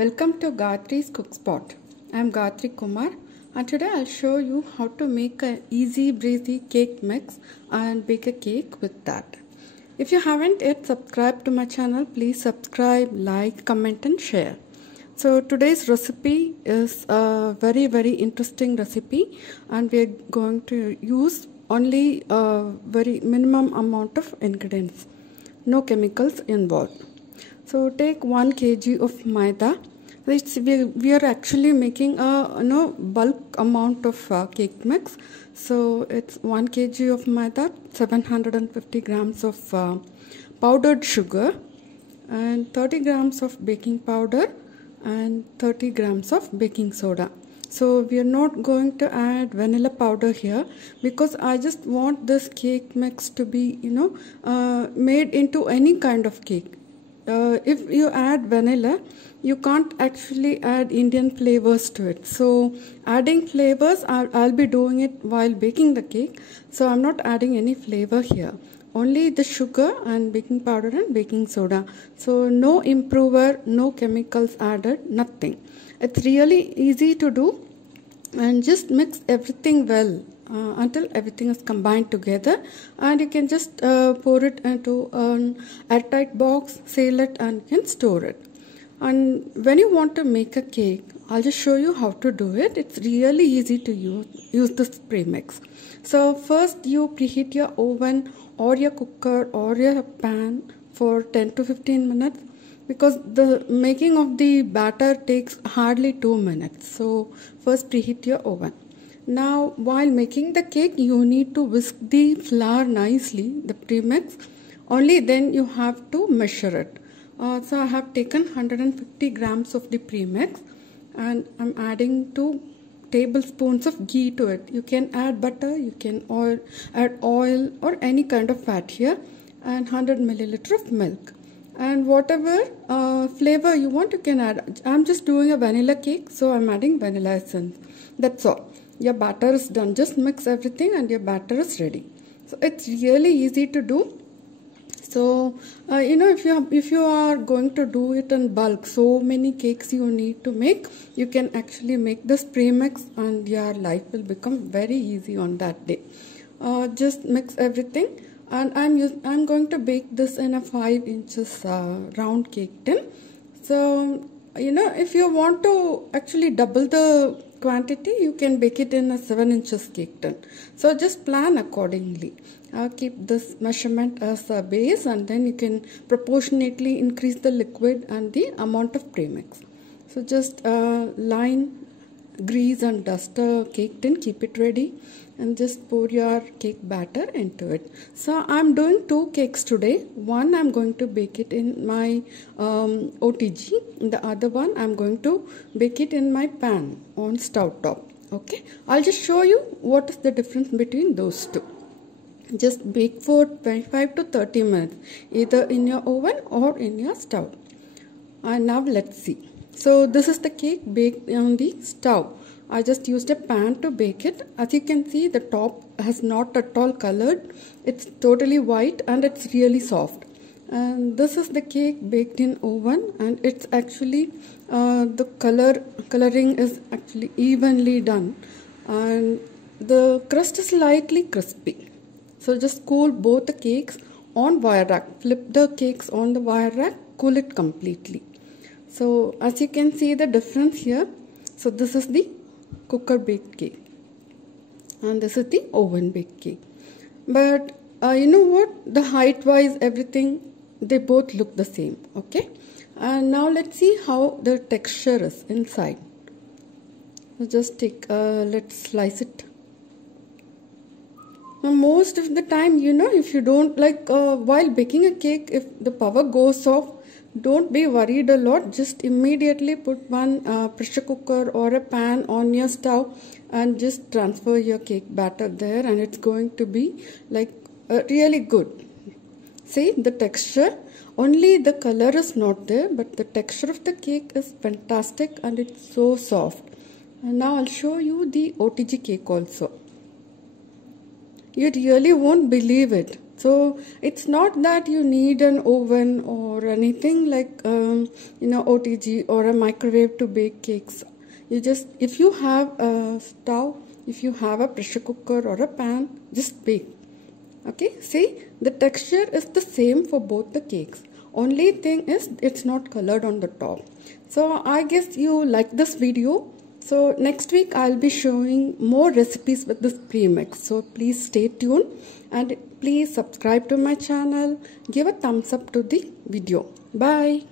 Welcome to Gayatri's Cook Spot. I am Gayatri Kumar and today I'll show you how to make an easy breezy cake mix and bake a cake with that. If you haven't yet subscribed to my channel, please subscribe, like, comment and share. So today's recipe is a very interesting recipe and we are going to use only a very minimum amount of ingredients. No chemicals involved. So take 1 kg of maida. We are actually making a bulk amount of cake mix. So it's 1 kg of maida, 750 grams of powdered sugar, and 30 grams of baking powder, and 30 grams of baking soda. So we are not going to add vanilla powder here because I just want this cake mix to be made into any kind of cake. If you add vanilla, you can't actually add Indian flavors to it. So adding flavors, I'll be doing it while baking the cake. So I'm not adding any flavor here. Only the sugar and baking powder and baking soda. So no improver, no chemicals added, nothing. It's really easy to do and just mix everything well until everything is combined together, and you can just pour it into an airtight box, seal it and you can store it. And when you want to make a cake, I'll just show you how to do it. It's really easy to use this premix. So first you preheat your oven or your cooker or your pan for 10 to 15 minutes because the making of the batter takes hardly 2 minutes. So first preheat your oven. Now while making the cake, you need to whisk the flour nicely, the premix. Only then you have to measure it. So I have taken 150 grams of the premix and I'm adding 2 tablespoons of ghee to it. You can add butter, you can add oil or any kind of fat here, and 100 milliliter of milk. And whatever flavor you want, you can add. I'm just doing a vanilla cake, so I'm adding vanilla essence. That's all. Your batter is done. Just mix everything and your batter is ready. So it's really easy to do. So if you are going to do it in bulk, so many cakes you need to make, you can actually make this premix and your life will become very easy on that day. Just mix everything, and I'm going to bake this in a 5 inches round cake tin. So if you want to actually double the quantity, you can bake it in a 7 inches cake tin. So just plan accordingly. Keep this measurement as a base, and then you can proportionately increase the liquid and the amount of premix. So just line, grease and dust a cake tin, keep it ready, and just pour your cake batter into it. So I'm doing 2 cakes today. One I'm going to bake it in my OTG. The other one I'm going to bake it in my pan on stove top. Okay, I'll just show you what is the difference between those two. Just bake for 25 to 30 minutes, either in your oven or in your stove. And now let's see. So this is the cake baked on the stove. I just used a pan to bake it. As you can see, the top has not at all colored. It's totally white and it's really soft. And this is the cake baked in oven, and it's actually the coloring is actually evenly done, and the crust is slightly crispy. So just cool both the cakes on wire rack. Flip the cakes on the wire rack, cool it completely. So as you can see the difference here. So this is the cooker baked cake and this is the oven baked cake. But you know what? The height wise, everything, they both look the same. Okay. And now let's see how the texture is inside. So just take, let's slice it. Now, most of the time, if you don't like, while baking a cake, if the power goes off, don't be worried a lot. Just immediately put one pressure cooker or a pan on your stove and just transfer your cake batter there, and it's going to be like really good. See the texture, only the color is not there, but the texture of the cake is fantastic and it's so soft. And now I'll show you the OTG cake also. You really won't believe it. So it's not that you need an oven or anything like OTG or a microwave to bake cakes. If you have a stove, if you have a pressure cooker or a pan, just bake. Okay, see, the texture is the same for both the cakes. Only thing is it's not colored on the top. So I guess you like this video. So next week I'll be showing more recipes with this premix. So please stay tuned and please subscribe to my channel. Give a thumbs up to the video. Bye.